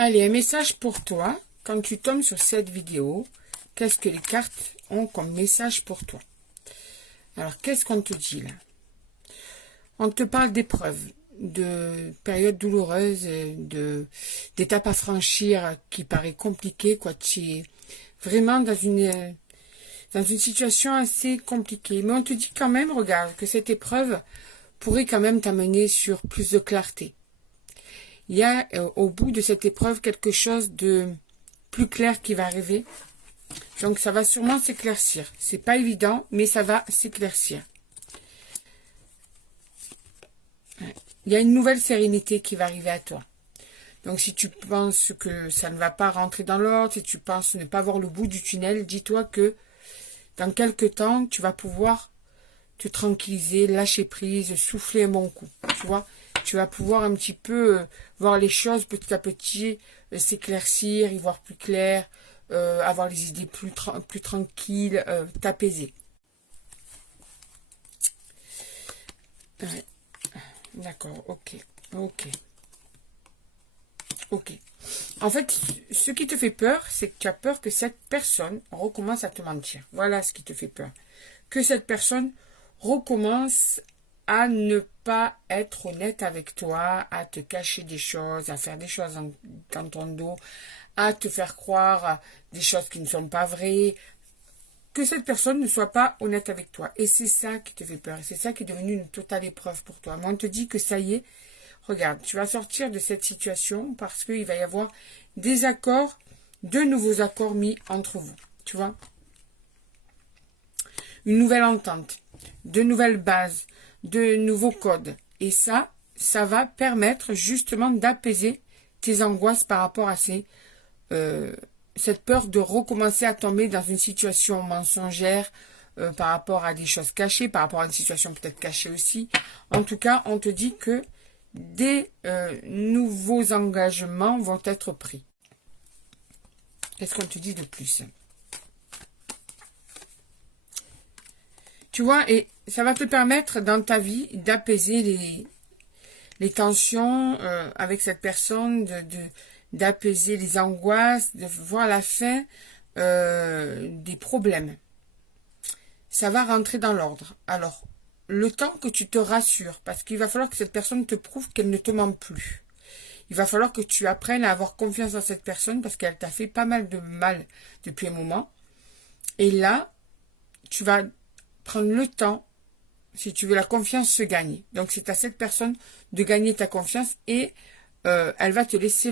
Allez, un message pour toi. Quand tu tombes sur cette vidéo, qu'est-ce que les cartes ont comme message pour toi? Alors, qu'est-ce qu'on te dit là? On te parle d'épreuves, de périodes douloureuses, d'étapes à franchir qui paraît compliquées, quoi. Tu es vraiment dans une situation assez compliquée. Mais on te dit quand même, regarde, que cette épreuve pourrait quand même t'amener sur plus de clarté. Il y a au bout de cette épreuve quelque chose de plus clair qui va arriver. Donc ça va sûrement s'éclaircir. C'est pas évident, mais ça va s'éclaircir. Il y a une nouvelle sérénité qui va arriver à toi. Donc si tu penses que ça ne va pas rentrer dans l'ordre, si tu penses ne pas voir le bout du tunnel, dis-toi que dans quelques temps, tu vas pouvoir te tranquilliser, lâcher prise, souffler un bon coup. Tu vois, tu vas pouvoir un petit peu voir les choses petit à petit s'éclaircir, y voir plus clair, avoir les idées plus tranquilles, t'apaiser. Ouais. D'accord, ok. En fait, ce qui te fait peur, c'est que tu as peur que cette personne recommence à te mentir. Voilà ce qui te fait peur. Que cette personne recommence à ne pas être honnête avec toi, à te cacher des choses, à faire des choses dans ton dos, à te faire croire des choses qui ne sont pas vraies, que cette personne ne soit pas honnête avec toi. Et c'est ça qui te fait peur. C'est ça qui est devenu une totale épreuve pour toi. Mais on te dit que ça y est, regarde, tu vas sortir de cette situation parce qu'il va y avoir des accords, de nouveaux accords mis entre vous. Tu vois? Une nouvelle entente, de nouvelles bases, de nouveaux codes. Et ça va permettre justement d'apaiser tes angoisses par rapport à cette peur de recommencer à tomber dans une situation mensongère par rapport à des choses cachées, par rapport à une situation peut-être cachée aussi. En tout cas, on te dit que des nouveaux engagements vont être pris. Qu'est-ce qu'on te dit de plus? Tu vois, et ça va te permettre dans ta vie d'apaiser les tensions avec cette personne, d'apaiser les angoisses, de voir la fin des problèmes. Ça va rentrer dans l'ordre. Alors, le temps que tu te rassures, parce qu'il va falloir que cette personne te prouve qu'elle ne te ment plus. Il va falloir que tu apprennes à avoir confiance dans cette personne parce qu'elle t'a fait pas mal de mal depuis un moment. Et là, tu vas prendre le temps, si tu veux la confiance se gagner. Donc c'est à cette personne de gagner ta confiance et elle va te laisser